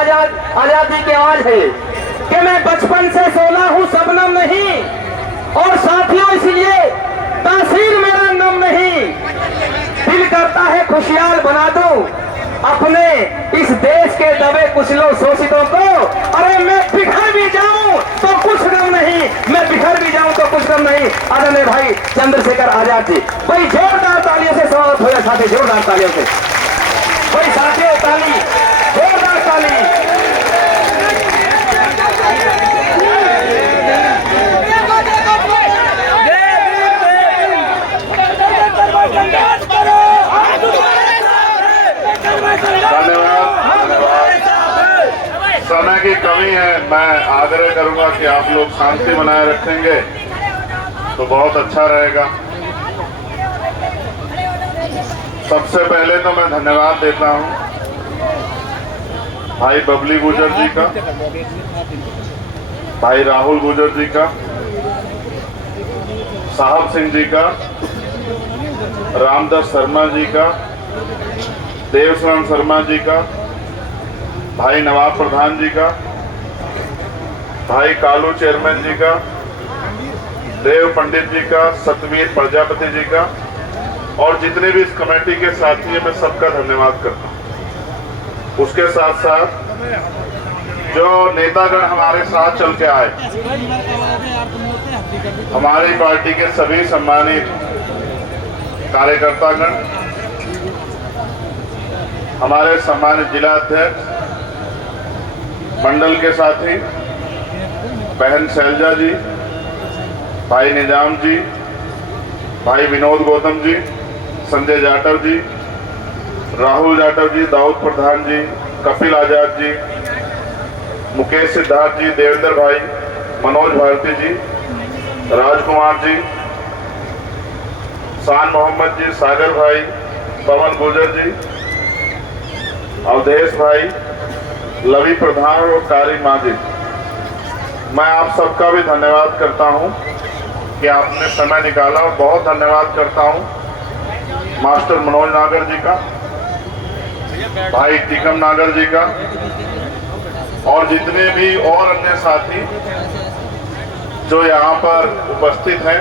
आजादी की आवाज है कि मैं बचपन से सोना हूं शबनम नहीं, और साथियों इसलिए तासीर मेरा नम नहीं। दिल करता है खुशहाल बना दूं अपने इस देश के दबे कुचलों शोषितों को। अरे मैं बिखर भी जाऊं तो कुछ गम नहीं, मैं बिखर भी जाऊं तो कुछ गम नहीं। आदरणीय भाई चंद्रशेखर आजाद जी, भाई जोरदार तालियों से स्वागत हो साथी, जोरदार तालियों से भाई साथियों, ताली, जोरदार ताली। समय की कमी है, मैं आग्रह करूंगा कि आप लोग शांति बनाए रखेंगे तो बहुत अच्छा रहेगा। सबसे पहले तो मैं धन्यवाद देता हूं भाई बबली गुर्जर जी का, भाई राहुल गुर्जर जी का, साहब सिंह जी का, रामदास शर्मा जी का, देवशरण शर्मा जी का, भाई नवाब प्रधान जी का, भाई कालू चेयरमैन जी का, देव पंडित जी का, सतवीर प्रजापति जी का, और जितने भी इस कमेटी के साथी हैं मैं सबका धन्यवाद करता हूं। उसके साथ साथ जो नेतागण हमारे साथ चल के आए, हमारी पार्टी के सभी सम्मानित कार्यकर्तागण, हमारे सम्मानित जिला अध्यक्ष, मंडल के साथी, बहन शैलजा जी, भाई निजाम जी, भाई विनोद गौतम जी, संजय जाटव जी, राहुल जाटव जी, दाऊद प्रधान जी, कपिल आजाद जी, मुकेश सिद्धार्थ जी, देवेंद्र भाई, मनोज भारती जी, राजकुमार जी, शान मोहम्मद जी, सागर भाई, पवन गुर्जर जी, अवधेश भाई, लवी प्रधान और कारी माजिद, मैं आप सबका भी धन्यवाद करता हूं कि आपने समय निकाला, और बहुत धन्यवाद करता हूं मास्टर मनोज नागर जी का, भाई टीकम नागर जी का, और जितने भी और अन्य साथी जो यहाँ पर उपस्थित हैं,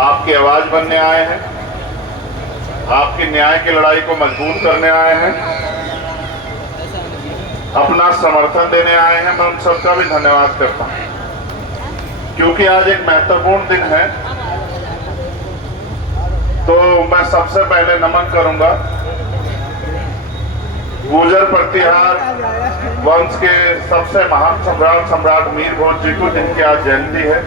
आपकी आवाज बनने आए हैं, आपकी न्याय की लड़ाई को मजबूत करने आए हैं, अपना समर्थन देने आए हैं। मैं उन सबका भी धन्यवाद करता हूं, क्योंकि आज एक महत्वपूर्ण दिन है। तो मैं सबसे पहले नमन करूंगा गुर्जर प्रतिहार वंश के सबसे महान सम्राट मीर भोज जी को, जिनकी आज जयंती है,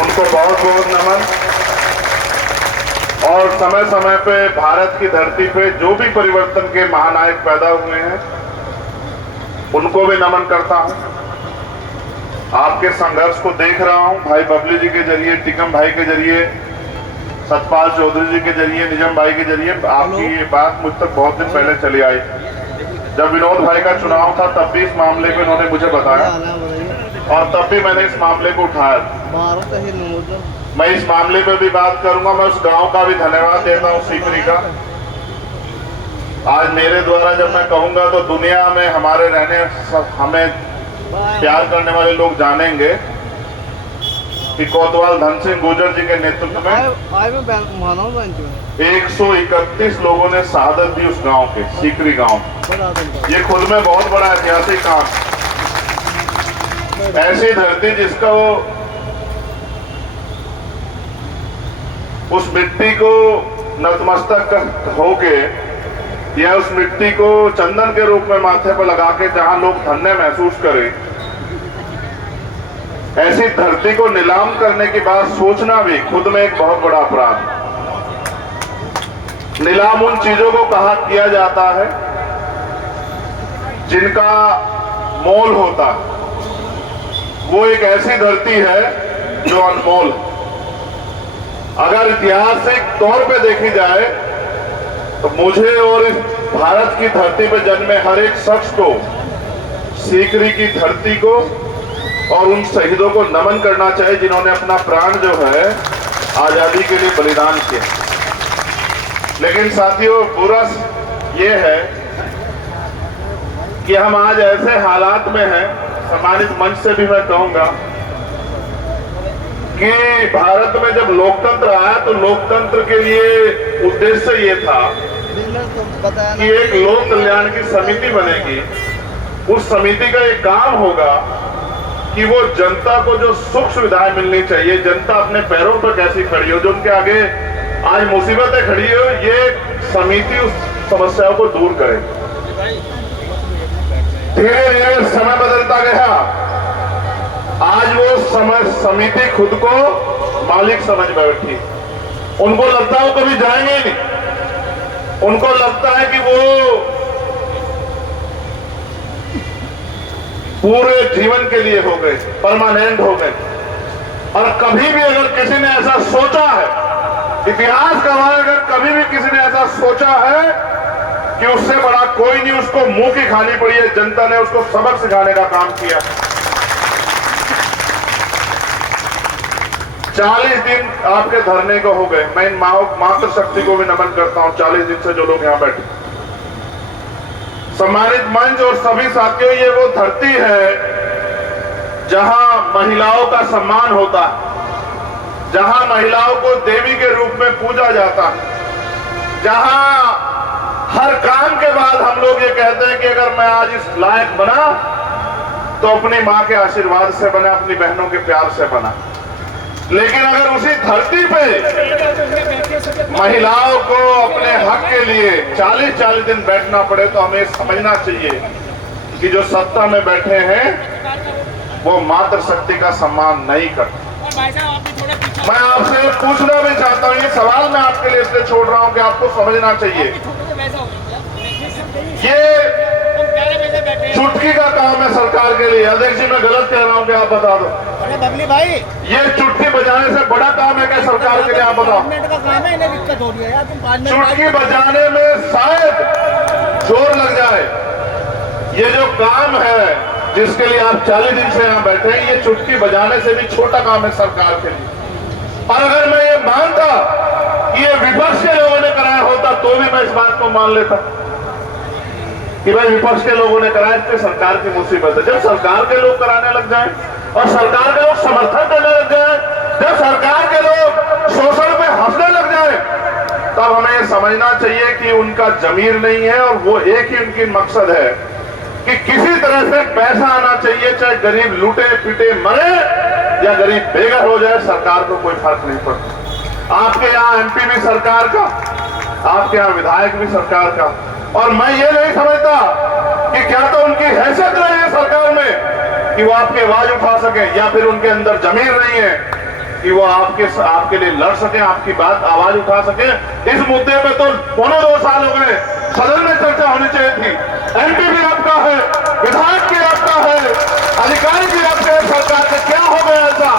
उनको बहुत बहुत नमन। और समय समय पे भारत की धरती पे जो भी परिवर्तन के महानायक पैदा हुए हैं, उनको भी नमन करता हूं। आपके संघर्ष को देख रहा हूं, भाई बबली जी के जरिए, टिकम भाई के जरिए, सतपाल चौधरी जी के जरिए, निजम भाई के जरिए। आपकी ये बात मुझ तक बहुत दिन पहले चली आई। जब विनोद भाई का चुनाव था तब भी इस मामले को इन्होंने मुझे बताया, और तब भी मैंने इस मामले को उठाया। मैं इस मामले पे भी बात करूंगा। मैं उस गांव का भी धन्यवाद देता हूं, सीकरी का। आज मेरे द्वारा जब मैं कहूंगा तो दुनिया में हमारे हमें प्यार करने वाले लोग जानेंगे कि कोतवाल धन सिंह गुर्जर जी के नेतृत्व में 131 लोगों ने शहादत दी उस गांव के, सीकरी गांव। ये खुद में बहुत बड़ा ऐतिहासिक काम। ऐसी धरती जिसका वो उस मिट्टी को नतमस्तक होके, या उस मिट्टी को चंदन के रूप में माथे पर लगा के जहां लोग धन्य महसूस करें, ऐसी धरती को नीलाम करने की बात सोचना भी खुद में एक बहुत बड़ा अपराध है। नीलाम उन चीजों को कहा किया जाता है जिनका मोल होता है। वो एक ऐसी धरती है जो अनमोल। अगर ऐतिहासिक तौर पे देखी जाए तो मुझे और इस भारत की धरती पर जन्मे हर एक शख्स को, सीकरी की धरती को और उन शहीदों को नमन करना चाहिए जिन्होंने अपना प्राण जो है आजादी के लिए बलिदान किया। लेकिन साथियों, बुरा ये है कि हम आज ऐसे हालात में हैं, सम्मानित मंच से भी मैं कहूंगा कि भारत में जब लोकतंत्र आया तो लोकतंत्र के लिए उद्देश्य ये था कि एक लोक कल्याण की समिति बनेगी। उस समिति का एक काम होगा कि वो जनता को जो सुख सुविधाएं मिलनी चाहिए, जनता अपने पैरों पर कैसी खड़ी हो, जो उनके आगे आज मुसीबतें खड़ी हो, ये समिति उस समस्याओं को दूर करे। धीरे धीरे समय बदलता गया, आज वो समिति खुद को मालिक समझ बैठी। उनको लगता है वो कभी जाएंगे ही नहीं, उनको लगता है कि वो पूरे जीवन के लिए हो गए, परमानेंट हो गए। और कभी भी अगर किसी ने ऐसा सोचा है, इतिहास का अगर कभी भी किसी ने ऐसा सोचा है कि उससे बड़ा कोई नहीं, उसको मुंह की खानी पड़ी है। जनता ने उसको सबक सिखाने का काम किया। 40 दिन आपके धरने को हो गए। मैं इन मातृ शक्ति को भी नमन करता हूं, 40 दिन से जो लोग यहां बैठे। सम्मानित मंच और सभी साथियों, ये वो धरती है जहां महिलाओं का सम्मान होता है, जहां महिलाओं को देवी के रूप में पूजा जाता है, जहां हर काम के बाद हम लोग ये कहते हैं कि अगर मैं आज इस लायक बना तो अपनी मां के आशीर्वाद से बना, अपनी बहनों के प्यार से बना। लेकिन अगर उसी धरती पे महिलाओं को अपने हक के लिए 40-40 दिन बैठना पड़े तो हमें समझना चाहिए कि जो सत्ता में बैठे हैं वो मातृ शक्ति का सम्मान नहीं करते। मैं आपसे पूछना भी चाहता हूँ, ये सवाल मैं आपके लिए इसलिए छोड़ रहा हूँ कि आपको समझना चाहिए ये चुटकी का काम है सरकार के लिए। अध्यक्ष जी, मैं गलत कह रहा हूँ कि आप बता दो। अरे बबली भाई, ये चुटकी बजाने से बड़ा काम है क्या सरकार के लिए? आप बताओ। गवर्नमेंट का काम है, इन्हें दिक्कत हो रही है यार। तुम 5 मिनट चुटकी बजाने में शायद जोर लग जाए। ये जो काम है जिसके लिए आप 40 दिन से यहाँ बैठे हैं, ये चुटकी बजाने से भी छोटा काम है सरकार के लिए। और अगर मैं ये मानता कि ये विपक्ष के लोगों ने कराया होता तो भी मैं इस बात को मान लेता कि भाई विपक्ष के लोगों ने कराया, इसलिए सरकार की मुसीबत है। जब सरकार के लोग कराने लग जाए और सरकार के लोग समर्थन करने लग जाए, जब सरकार के लोग शोषण पे हंसने लग जाए, तब हमें ये समझना चाहिए कि उनका जमीर नहीं है और वो एक ही उनकी मकसद है कि किसी तरह से पैसा आना चाहिए, चाहे गरीब लूटे पीटे मरे या गरीब बेघर हो जाए, सरकार को कोई फर्क नहीं पड़ता। आपके यहाँ एमपी भी सरकार का, आपके यहाँ विधायक भी सरकार का। और मैं ये नहीं समझता कि क्या तो उनकी हैसियत नहीं है सरकार में कि वो आपकी आवाज उठा सके, या फिर उनके अंदर जमीर नहीं है कि वो आपके लिए लड़ सके, आपकी बात आवाज उठा सके। इस मुद्दे पे तो 1.25 साल हो गए, सदन में चर्चा होनी चाहिए थी। एमपी भी आपका है, विधायक भी आपका है, अधिकारी भी आपके हैं सरकार के। क्या हो गया ऐसा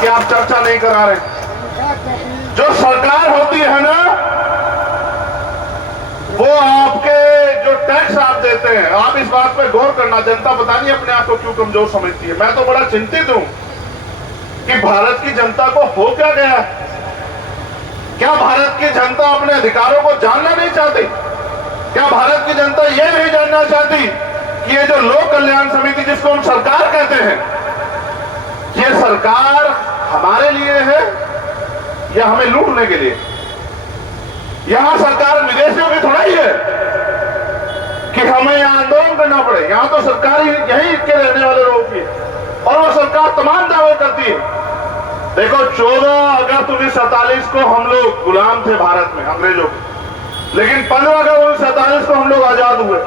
कि आप चर्चा नहीं करा रहे? जो सरकार होती है ना, वो आपके जो टैक्स आप देते हैं, आप इस बात पे गौर करना। जनता पता नहीं अपने आप को क्यों कमजोर समझती है। मैं तो बड़ा चिंतित हूं कि भारत की जनता को हो क्या गया है। क्या भारत की जनता अपने अधिकारों को जानना नहीं चाहती? क्या भारत की जनता ये नहीं जानना चाहती कि ये जो लोक कल्याण समिति जिसको हम सरकार कहते हैं, ये सरकार हमारे लिए है या हमें लूटने के लिए? यहां सरकार विदेशियों की थोड़ा ही है कि हमें यहां आंदोलन करना पड़े। यहां तो सरकार यहीं के रहने वाले लोगों की, और वो सरकार तमाम दावे करती है। देखो, 14 अगस्त 1947 को हम लोग गुलाम थे भारत में अंग्रेजों के, लेकिन 15 अगस्त 1947 को हम लोग आजाद हुए।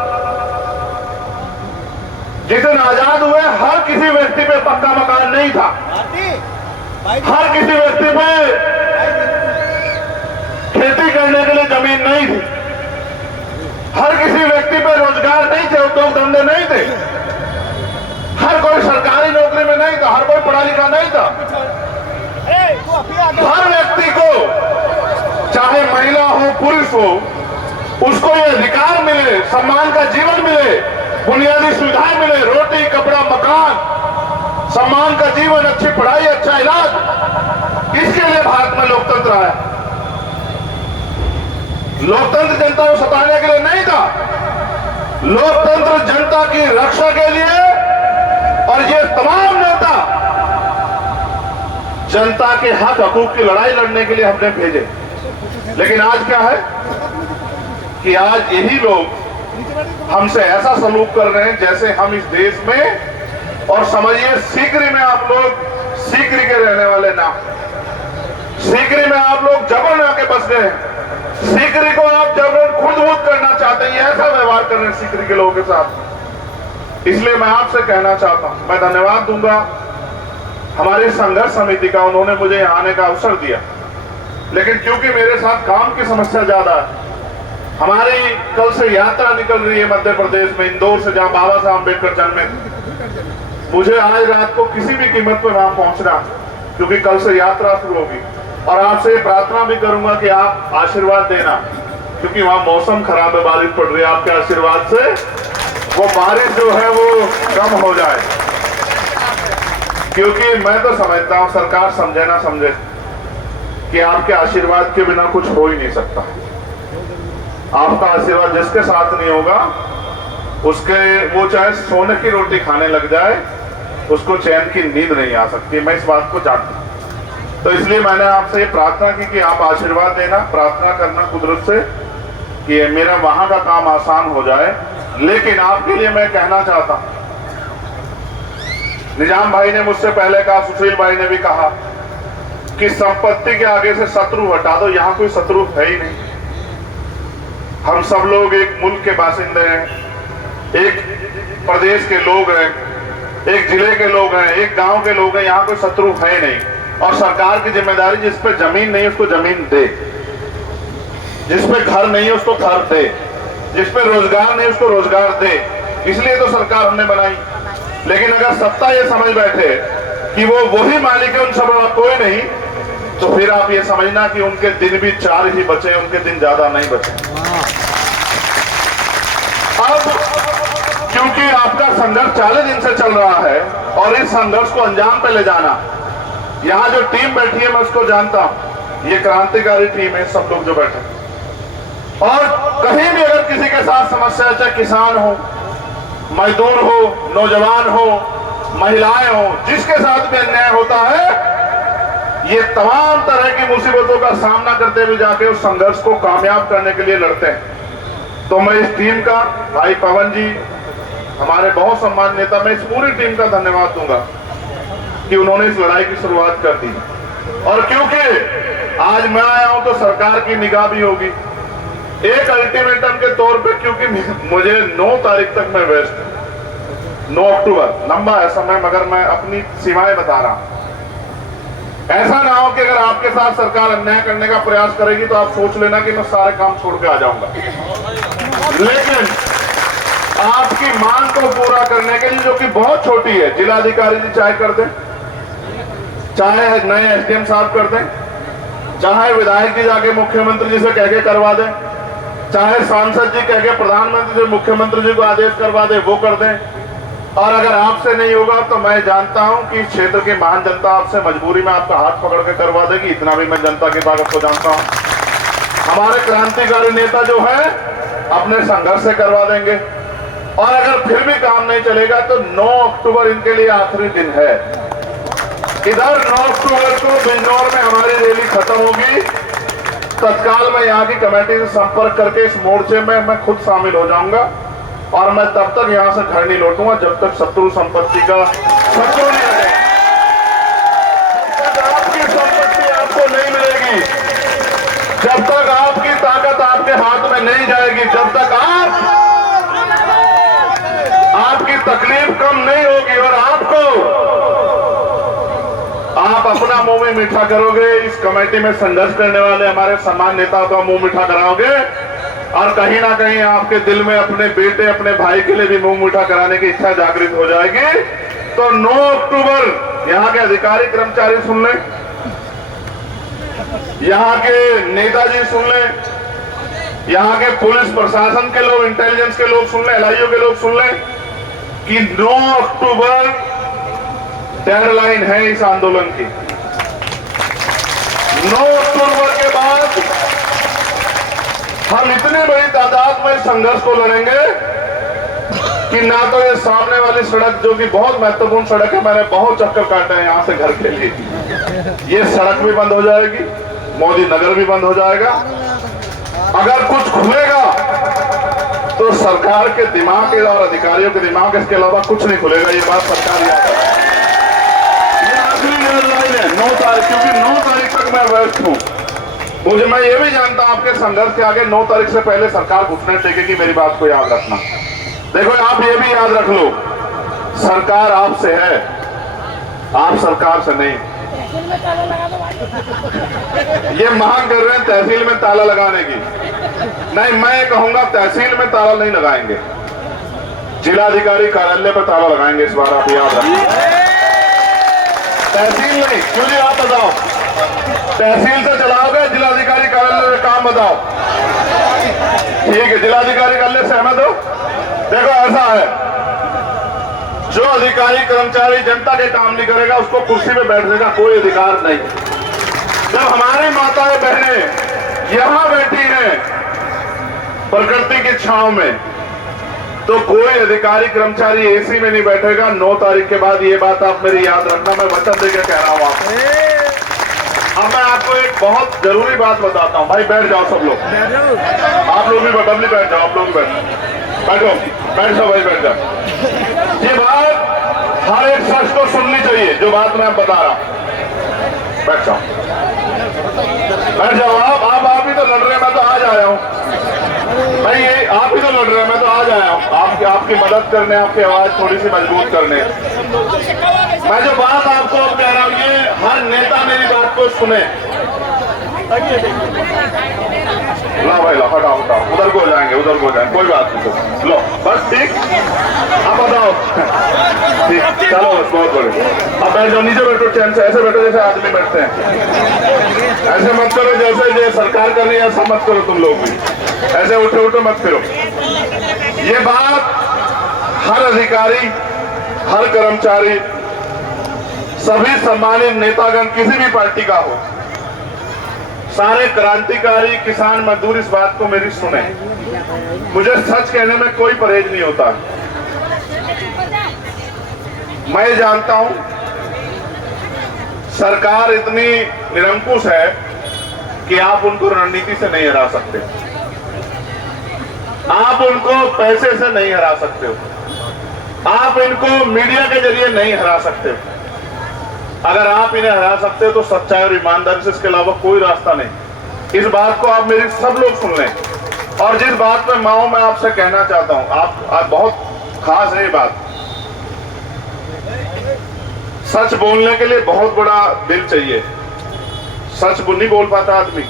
जिस दिन आजाद हुए, हर किसी व्यक्ति पे पक्का मकान नहीं था, हर किसी व्यक्ति पे खेती करने के लिए जमीन नहीं थी, हर किसी व्यक्ति पे रोजगार नहीं थे, उद्योग धंधे नहीं थे, हर कोई सरकारी नौकरी में नहीं था, हर कोई पढ़ा लिखा नहीं था। हर व्यक्ति को, चाहे महिला हो पुरुष हो, उसको ये अधिकार मिले, सम्मान का जीवन मिले, बुनियादी सुविधाएं मिले, रोटी कपड़ा मकान, सम्मान का जीवन, अच्छी पढ़ाई, अच्छा इलाज। इसके लिए भारत में लोकतंत्र आया। लोकतंत्र जनता को सताने के लिए नहीं था। लोकतंत्र जनता की रक्षा के लिए, और ये तमाम नेता जनता के हक हकूक की लड़ाई लड़ने के लिए हमने भेजे। लेकिन आज क्या है कि आज यही लोग हमसे ऐसा सलूक कर रहे हैं जैसे हम इस देश में, और समझिए सीकरी में आप लोग सीकरी के रहने वाले ना, सीकरी में आप लोग जबरन आके बस गए, सीकरी को आप जबरन खुद करना चाहते हैं, ऐसा व्यवहार कर रहे हैं सीकरी के लोगों के साथ। इसलिए मैं आपसे कहना चाहता हूं, मैं धन्यवाद दूंगा हमारी संघर्ष समिति का, उन्होंने मुझे यहाँ आने का अवसर दिया। लेकिन क्योंकि मेरे साथ काम की समस्या ज्यादा है, हमारी कल से यात्रा निकल रही है मध्य प्रदेश में, इंदौर से, जहां बाबा साहब अम्बेडकर जन्मे। मुझे आज रात को किसी भी कीमत पर वहां पहुंचना, क्योंकि कल से यात्रा शुरू होगी। और आपसे प्रार्थना भी करूंगा कि आप आशीर्वाद देना, क्योंकि वहां मौसम खराब है, बारिश पड़ रही है। आपके आशीर्वाद से वो बारिश जो है वो कम हो जाए, क्योंकि मैं तो समझता हूं सरकार समझे ना समझे कि आपके आशीर्वाद के बिना कुछ हो ही नहीं सकता। आपका आशीर्वाद जिसके साथ नहीं होगा उसके, वो चाहे सोने की रोटी खाने लग जाए, उसको चैन की नींद नहीं आ सकती। मैं इस बात को जानता हूं, तो इसलिए मैंने आपसे ये प्रार्थना की कि आप आशीर्वाद देना, प्रार्थना करना कुदरत से कि मेरा वहां का काम आसान हो जाए। लेकिन आपके लिए मैं कहना चाहता हूं, निजाम भाई ने मुझसे पहले कहा, सुशील भाई ने भी कहा कि संपत्ति के आगे से शत्रु हटा दो। यहां कोई शत्रु है ही नहीं, हम सब लोग एक मुल्क के बासिंदे हैं, एक प्रदेश के लोग हैं, एक जिले के लोग हैं, एक गांव के लोग हैं। यहाँ कोई शत्रु है नहीं, और सरकार की जिम्मेदारी, जिस पे जमीन नहीं है उसको जमीन दे, जिस पे घर नहीं है उसको घर दे, जिस पे रोजगार नहीं उसको रोजगार दे। इसलिए तो सरकार हमने बनाई। लेकिन अगर सत्ता ये समझ बैठे कि वो वही मालिक है, उन सब कोई नहीं, तो फिर आप ये समझना कि उनके दिन भी 4 ही बचे, उनके दिन ज्यादा नहीं बचे। अब क्योंकि आपका संघर्ष 40 दिन से चल रहा है, और इस संघर्ष को अंजाम पे ले जाना, यहाँ जो टीम बैठी है मैं उसको जानता हूं, ये क्रांतिकारी टीम है, सब लोग जो बैठे। और कहीं भी अगर किसी के साथ समस्या, चाहे किसान हो, मजदूर हो, नौजवान हो, महिलाएं हो, जिसके साथ भी अन्याय होता है, ये तमाम तरह की मुसीबतों का सामना करते हुए जाके उस संघर्ष को कामयाब करने के लिए लड़ते हैं। तो मैं इस टीम का, भाई पवन जी हमारे बहुत सम्मानित नेता, मैं इस पूरी टीम का धन्यवाद दूंगा कि उन्होंने इस लड़ाई की शुरुआत कर दी। और क्योंकि आज मैं आया हूं तो सरकार की निगाह भी होगी एक अल्टीमेटम के तौर पे, क्योंकि मुझे 9 तारीख तक मैं व्यस्त हूं, 9 अक्टूबर, लंबा है समय, मगर मैं अपनी सीमाएं बता रहा हूं। ऐसा ना हो कि अगर आपके साथ सरकार अन्याय करने का प्रयास करेगी तो आप सोच लेना कि मैं सारे काम छोड़ के आ जाऊंगा। लेकिन आपकी मांग को पूरा करने के लिए, जो कि बहुत छोटी है, जिलाधिकारी जी चाहे कर दें, चाहे नए एसडीएम साहब कर दें, चाहे विधायक जी जाके मुख्यमंत्री जी से कह के करवा दें, चाहे सांसद जी कह के प्रधानमंत्री जी मुख्यमंत्री जी को आदेश करवा दे, वो कर दें। और अगर आपसे नहीं होगा तो मैं जानता हूं कि इस क्षेत्र की महान जनता आपसे मजबूरी में आपका हाथ पकड़ के करवा देगी। इतना भी मैं जनता की ताकत को जानता हूं। हमारे क्रांतिकारी नेता जो है अपने संघर्ष से करवा देंगे। और अगर फिर भी काम नहीं चलेगा तो 9 अक्टूबर इनके लिए आखिरी दिन है। इधर 9 अक्टूबर को बिजनौर में हमारी रैली खत्म होगी। तत्काल मैं यहाँ की कमेटी से संपर्क करके इस मोर्चे में मैं खुद शामिल हो जाऊंगा, और मैं तब तक यहां से घर नहीं लौटूंगा जब तक शत्रु संपत्ति का शत्रु नहीं रहेगा। जब तक आपकी संपत्ति आपको नहीं मिलेगी, जब तक आपकी ताकत आपके हाथ में नहीं जाएगी, जब तक आपकी तकलीफ कम नहीं होगी, और आप अपना मुंह में मीठा करोगे, इस कमेटी में संघर्ष करने वाले हमारे सम्मान नेताओं का मुंह मीठा कराओगे, और कहीं ना कहीं आपके दिल में अपने बेटे, अपने भाई के लिए भी मुंह मीठा कराने की इच्छा जागृत हो जाएगी। तो 9 अक्टूबर यहाँ के अधिकारी कर्मचारी सुन लें, यहाँ के नेताजी सुन लें, यहाँ के पुलिस प्रशासन के लोग, इंटेलिजेंस के लोग सुन लें, एलआईओ के लोग सुन लें कि 9 अक्टूबर डेडलाइन है इस आंदोलन की। 9 अक्टूबर के बाद हम इतनी बड़ी तादाद में संघर्ष को लड़ेंगे कि ना तो ये सामने वाली सड़क जो कि बहुत महत्वपूर्ण सड़क है, मैंने बहुत चक्कर काटे हैं यहाँ से घर के लिए, ये सड़क भी बंद हो जाएगी, मोदी नगर भी बंद हो जाएगा। अगर कुछ खुलेगा तो सरकार के दिमाग और अधिकारियों के दिमाग, इसके अलावा कुछ नहीं खुलेगा। ये बात सरकार याद रखे। ये आखिरी डेडलाइन है 9 तारीख, क्योंकि 9 तारीख तक मैं व्यस्त हूँ। मुझे, मैं ये भी जानता हूं आपके संघर्ष के आगे 9 तारीख से पहले सरकार घुटने टेकेगी। मेरी बात को याद रखना। देखो, आप ये भी याद रख लो, सरकार आपसे है, आप सरकार से नहीं। ये मांग कर रहे हैं तहसील में ताला लगाने की, नहीं, मैं कहूंगा तहसील में ताला नहीं लगाएंगे, जिलाधिकारी कार्यालय पर ताला लगाएंगे इस बार, आप याद रखें। तहसील नहीं, क्यों जी, आप बताओ, तहसील से चलाओगे, जिलाधिकारी कार्यालय में काम बताओ। ठीक है, जिलाधिकारी कार्यालय सहमत हो? देखो, ऐसा है, जो अधिकारी कर्मचारी जनता के काम नहीं करेगा उसको कुर्सी पे बैठने का कोई अधिकार नहीं। जब हमारी माताएं बहनें यहां बैठी हैं प्रकृति की छांव में, तो कोई अधिकारी कर्मचारी एसी में नहीं बैठेगा 9 तारीख के बाद। ये बात आप मेरी याद रखना, मैं वचन देकर कह रहा हूं आपको। अब मैं आपको एक बहुत जरूरी बात बताता हूं। भाई बैठ जाओ सब लोग, आप लोग भी बबली बैठ जाओ, आप लोग भी बैठो, बैठ जाओ भाई, बैठ जाओ। ये बात हर एक शख्स को सुननी चाहिए, जो बात मैं बता रहा हूं। बैठ जाओ, बैठ जाओ। आप ही तो लड़ रहे हैं, मैं तो आज आया हूं भाई, ये आप ही तो लड़ रहे हैं, मैं तो आज आया हूं आपकी मदद करने, आपकी आवाज थोड़ी सी मजबूत करने। मैं जो बात आपको अब कह रहा हूं, ये हर नेता मेरी बात को सुने। ला भाई ला, हटाओ हटाओ, उधर को जाएंगे, उधर को जाएंगे, कोई बात नहीं, लो बस, ठीक। अब बताओ, ठीक, चलो बस, बहुत बड़े। अब बैठ जाओ, नीचे बैठो, चैन से, ऐसे बैठो जैसे आदमी बैठते हैं। ऐसे मत करो जैसे सरकार कर रही है, ऐसा मत करो तुम लोग भी, ऐसे उठो उठो मत फिरो। ये बात हर अधिकारी, हर कर्मचारी, सभी सम्मानित नेतागण किसी भी पार्टी का हो, सारे क्रांतिकारी, किसान, मजदूर इस बात को मेरी सुने। मुझे सच कहने में कोई परहेज नहीं होता। मैं जानता हूं सरकार इतनी निरंकुश है कि आप उनको रणनीति से नहीं हरा सकते, आप उनको पैसे से नहीं हरा सकते हो, आप इनको मीडिया के जरिए नहीं हरा सकते हो। अगर आप इन्हें हरा सकते हो तो सच्चाई और ईमानदारी से इसके अलावा कोई रास्ता नहीं। इस बात को आप मेरी सब लोग सुन लें। और जिस बात पे माओ मैं आपसे कहना चाहता हूं, आप बहुत खास है ये बात, सच बोलने के लिए बहुत बड़ा दिल चाहिए। सच नहीं बोल पाता आदमी,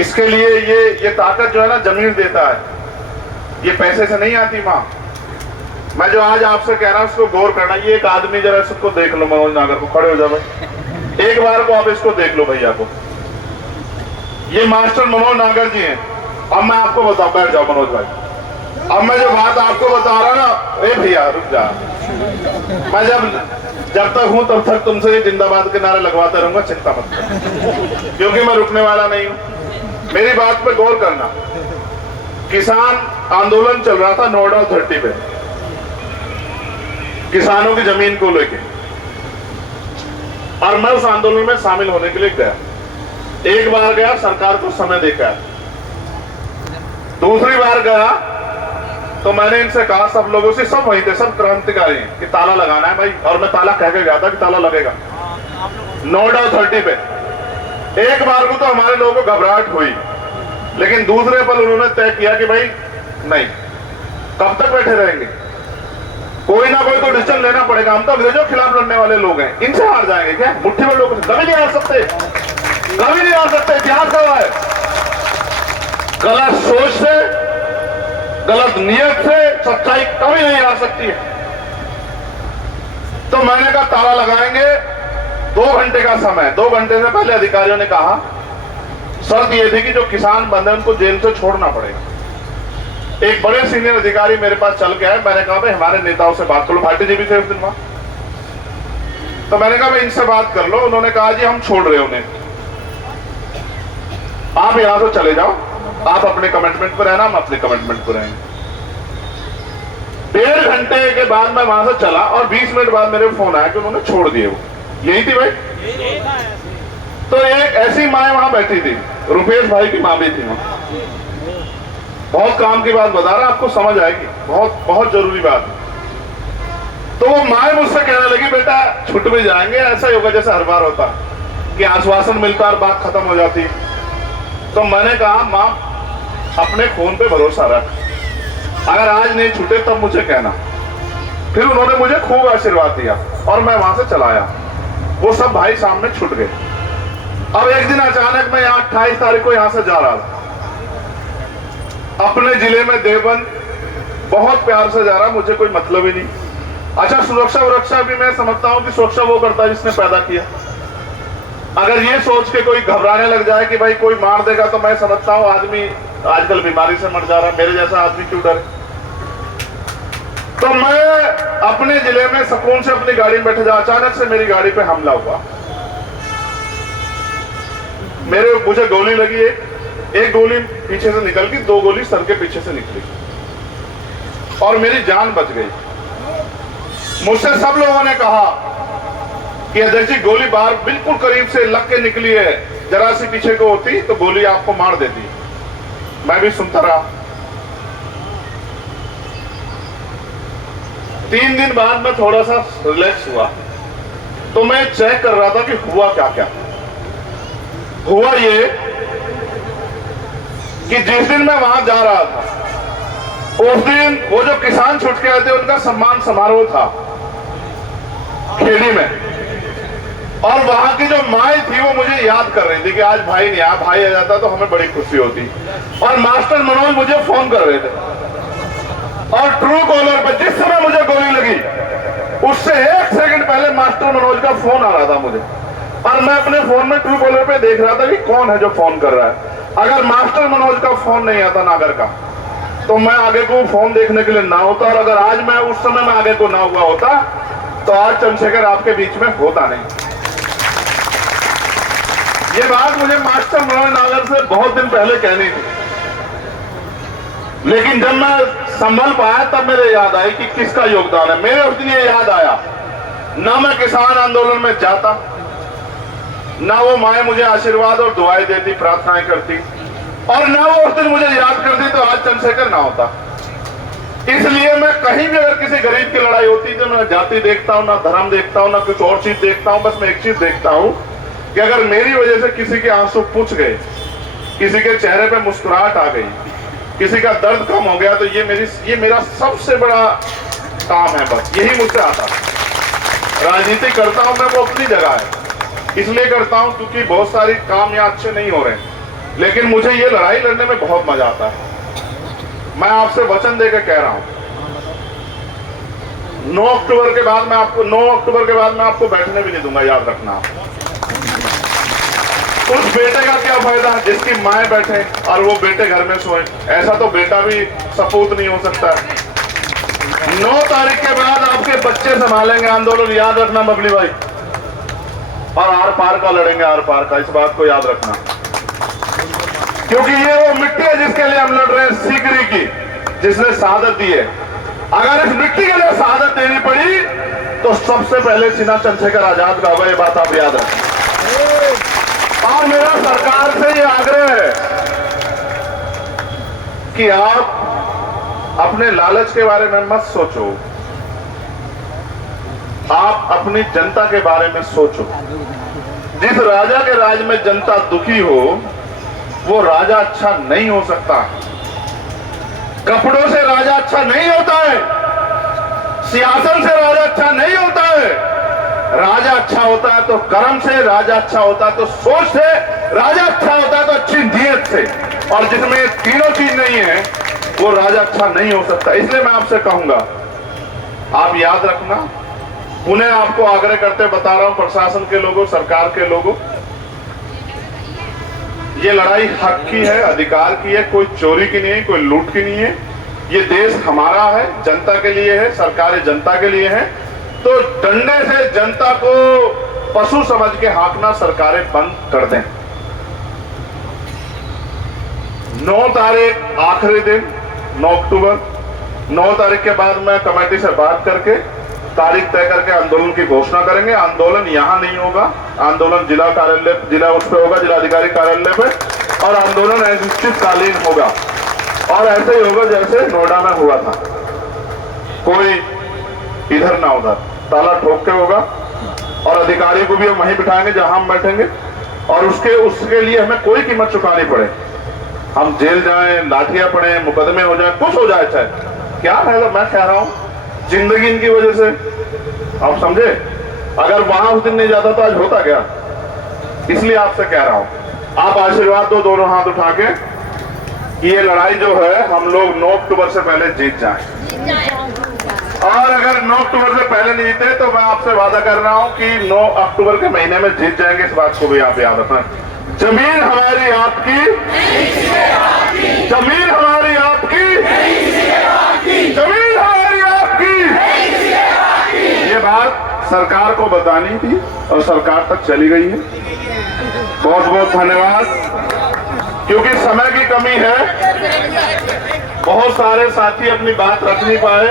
इसके लिए ये ताकत जो है ना, जमीन देता है, ये पैसे से नहीं आती मां। मैं जो आज आपसे कह रहा हूं उसको गौर करना। ये एक आदमी, जरा इसको देख लो, मनोज नागर को, खड़े हो जाओ भाई, एक बार को आप इसको देख लो भैया को। ये मास्टर मनोज नागर जी हैं। अब मैं आपको बताऊं, बैठ जाओ मनोज भाई। अब मैं जो बात आपको बता रहा ना, ए भैया रुक जा, मैं जब तक हूं तब तक तुमसे जिंदाबाद के नारे लगवाता रहूंगा, चिंता मत कर, क्योंकि मैं रुकने वाला नहीं हूं। मेरी बात पे गौर करना। किसान आंदोलन चल रहा था नोएडा 30 पे, किसानों की जमीन को लेके, और मैं उस आंदोलन में शामिल होने के लिए गया। एक बार गया, सरकार को समय देकर। दूसरी बार गया तो मैंने इनसे कहा, सब लोगों से, सब वहीं थे, सब क्रांतिकारी हैं, कि ताला लगाना है भाई। और मैं ताला कह के गया था कि ताला लगेगा नोएडा 30 पे। एक बार को तो हमारे लोगों को घबराहट हुई, लेकिन दूसरे पल उन्होंने तय किया कि भाई नहीं, कब तक बैठे रहेंगे, कोई ना कोई तो डिसीजन लेना पड़ेगा। हम तो अंग्रेजों के खिलाफ लड़ने वाले लोग हैं, इनसे हार जाएंगे क्या? मुट्ठी में लोग कभी नहीं हार सकते, कभी नहीं हार सकते। इतिहास गवाह है, गलत सोच से, गलत नियत से सच्चाई कभी नहीं आ सकती है। तो मैंने कहा ताला लगाएंगे, 2 घंटे का समय। 2 घंटे से पहले अधिकारियों ने कहा, शर्त यह थी कि जो किसान बंधे उनको जेल से छोड़ना पड़ेगा। एक बड़े सीनियर अधिकारी मेरे पास चल के आए। मैंने कहा भाई हमारे नेताओं से बात कर लो, भाटी जी भी थे उस दिन वहां। तो मैंने कहा भाई इनसे बात कर लो। उन्होंने कहा जी हम छोड़ रहे हैं उन्हें, आप यहां से चले जाओ, आप अपने कमिटमेंट पर रहना, हम अपने कमिटमेंट पर रहेंगे। घंटे के बाद मैं वहां से चला और 20 मिनट बाद मेरे फोन आया कि उन्होंने छोड़ दिए। वो यही थी भाई। तो एक ऐसी माँ वहां बैठी थी, रुपेश भाई की माँ भी थी वहां। बहुत काम की बात बता रहा, आपको समझ आएगी, बहुत बहुत जरूरी बात है। तो वो माँ मुझसे कहने लगी, बेटा छूट भी जाएंगे, ऐसा ही होगा जैसे हर बार होता कि आश्वासन मिलता और बात खत्म हो जाती। तो मैंने कहा, माँ अपने खून पे भरोसा रख, अगर आज नहीं छूटे तब मुझे कहना। फिर उन्होंने मुझे खूब आशीर्वाद दिया और मैं वहां से चला आया। वो सब भाई सामने छूट गए। अब एक दिन अचानक मैं 28 तारीख को यहां से जा रहा था, अपने जिले में देवबंद, बहुत प्यार से जा रहा, मुझे कोई मतलब ही नहीं। अच्छा, सुरक्षा भी मैं समझता हूं कि सुरक्षा वो करता है जिसने पैदा किया। अगर ये सोच के कोई घबराने लग जाए कि भाई कोई मार देगा, तो मैं समझता हूं आदमी आजकल बीमारी से मर जा रहा है, मेरे जैसा आदमी क्यों डरे। तो मैं अपने जिले में सुकून से अपनी गाड़ी में बैठे जा, अचानक से मेरी गाड़ी पे हमला हुआ। मुझे गोली लगी, एक गोली पीछे से निकल गई, 2 गोली सर के पीछे से निकली और मेरी जान बच गई। मुझसे सब लोगों ने कहा कि अध्यक्ष जी, गोली बाहर बिल्कुल करीब से लग के निकली है, जरा सी पीछे को होती तो गोली आपको मार देती। मैं भी सुनता रहा। 3 दिन बाद मैं थोड़ा सा रिलैक्स हुआ, तो मैं चेक कर रहा था कि हुआ क्या क्या। हुआ ये कि जिस दिन मैं वहां जा रहा था, उस दिन वो जो किसान छूट के आए थे, उनका सम्मान समारोह था खेड़ी में। और वहां की जो माए थी वो मुझे याद कर रही थी कि आज भाई नहीं आया, भाई आ जाता तो हमें बड़ी खुशी होती। और मास्टर मनोज मुझे फोन कर रहे थे, और ट्रू कॉलर पर जिस समय मुझे गोली लगी, उससे 1 सेकंड पहले मास्टर मनोज का फोन आ रहा था मुझे, और मैं अपने फोन में ट्रू कॉलर पे देख रहा था कि कौन है जो फोन कर रहा है। अगर मास्टर मनोज का फोन नहीं आता नागर का, तो मैं आगे को फोन देखने के लिए ना होता, और अगर आज मैं उस समय में आगे को ना हुआ होता, तो आज चंद्रशेखर आपके बीच में होता नहीं। ये बात मुझे मास्टर मनोज नागर से बहुत दिन पहले कहनी थी, लेकिन जब मैं संभल पाया तब मेरे याद आई कि किसका योगदान है। मेरे उस दिन ये याद आया, ना मैं किसान आंदोलन में जाता, ना वो माए मुझे आशीर्वाद और दुआएं देती, प्रार्थनाएं करती, और ना वो उस दिन मुझे याद करती तो आज चंद्रशेखर ना होता। इसलिए मैं कहीं भी अगर किसी गरीब की लड़ाई होती तो मैं जाति देखता हूं, ना धर्म देखता हूं, ना कुछ और चीज देखता हूं। बस मैं एक चीज देखता हूं कि अगर मेरी वजह से किसी के आंसू पुछ गए, किसी के चेहरे पे मुस्कुराहट आ गई, किसी का दर्द कम हो गया, तो ये मेरा सबसे बड़ा काम है। बस यही मुझसे आता है। राजनीति करता हूं मैं, वो अपनी जगह है, इसलिए करता हूं क्योंकि बहुत सारी काम यहाँ अच्छे नहीं हो रहे हैं, लेकिन मुझे ये लड़ाई लड़ने में बहुत मजा आता है। मैं आपसे वचन देकर कह रहा हूं, 9 अक्टूबर के बाद मैं आपको बैठने भी नहीं दूंगा, याद रखना। उस बेटे का क्या फायदा जिसकी माए बैठे और वो बेटे घर में सोए? ऐसा तो बेटा भी सपूत नहीं हो सकता। 9 तारीख के बाद आपके बच्चे संभालेंगे आंदोलन, याद रखना बबली भाई, और आर पार का लड़ेंगे, आर पार का, इस बात को याद रखना। क्योंकि ये वो मिट्टी है जिसके लिए हम लड़ रहे हैं, सीकरी की, जिसने शहादत दी है। अगर इस मिट्टी के लिए शहादत देनी पड़ी तो सबसे पहले सीना चंद्रशेखर आजाद का होगा, ये बात आप याद रखें। और मेरा सरकार से ये आग्रह है कि आप अपने लालच के बारे में मत सोचो, आप अपनी जनता के बारे में सोचो। जिस राजा के राज में जनता दुखी हो, वो राजा अच्छा नहीं हो सकता। कपड़ों से राजा अच्छा नहीं होता है, सियासत से राजा अच्छा नहीं होता है। राजा अच्छा होता है तो कर्म से, राजा अच्छा होता है तो सोच से, राजा अच्छा होता है तो अच्छी नीयत से। और जिसमें तीनों चीज नहीं है, वो राजा अच्छा नहीं हो सकता। इसलिए मैं आपसे कहूंगा, आप याद रखना, उन्हें आपको आग्रह करते बता रहा हूं, प्रशासन के लोगों, सरकार के लोगों, ये लड़ाई हक की है, अधिकार की है, कोई चोरी की नहीं है, कोई लूट की नहीं है। ये देश हमारा है, जनता के लिए है, सरकारें जनता के लिए है। तो डंडे से जनता को पशु समझ के हाँकना सरकारें बंद कर दें। 9 तारीख आखिरी दिन, 9 अक्टूबर, 9 तारीख के बाद मैं कमेटी से बात करके तारीख तय करके आंदोलन की घोषणा करेंगे। आंदोलन यहाँ नहीं होगा, आंदोलन जिला कार्यालय, जिला उस पे होगा, जिलाधिकारी कार्यालय पे, और आंदोलन अनिश्चितकालीन होगा। और ऐसे ही होगा जैसे नोएडा में हुआ था, कोई इधर ना उधर, ताला ठोक के होगा, और अधिकारी को भी हम वहीं बिठाएंगे जहां हम बैठेंगे, और उसके लिए हमें कोई कीमत चुकानी पड़े, हम जेल जाएं, लाठियां पड़े, मुकदमे हो जाए, कुछ हो जाए, चाहे क्या है। मैं कह रहा हूं जिंदगी इनकी वजह से, आप समझे, अगर वहां उस दिन नहीं जाता तो आज होता क्या। इसलिए आपसे कह रहा हूं, आप आशीर्वाद दो दोनों हाथ उठा के कि ये लड़ाई जो है हम लोग 9 अक्टूबर से पहले जीत जाएं। और अगर 9 अक्टूबर से पहले नहीं जीते तो मैं आपसे वादा कर रहा हूं कि 9 अक्टूबर के महीने में जीत जाएंगे। इस बात को भी आप याद रखना। जमीन हमारी आपकी, जमीन हमारी आपकी, जमीन हमारी आपकी। ये बात सरकार को बतानी थी और सरकार तक चली गई है। बहुत बहुत धन्यवाद। क्योंकि समय की कमी है, बहुत सारे साथी अपनी बात रख नहीं पाए।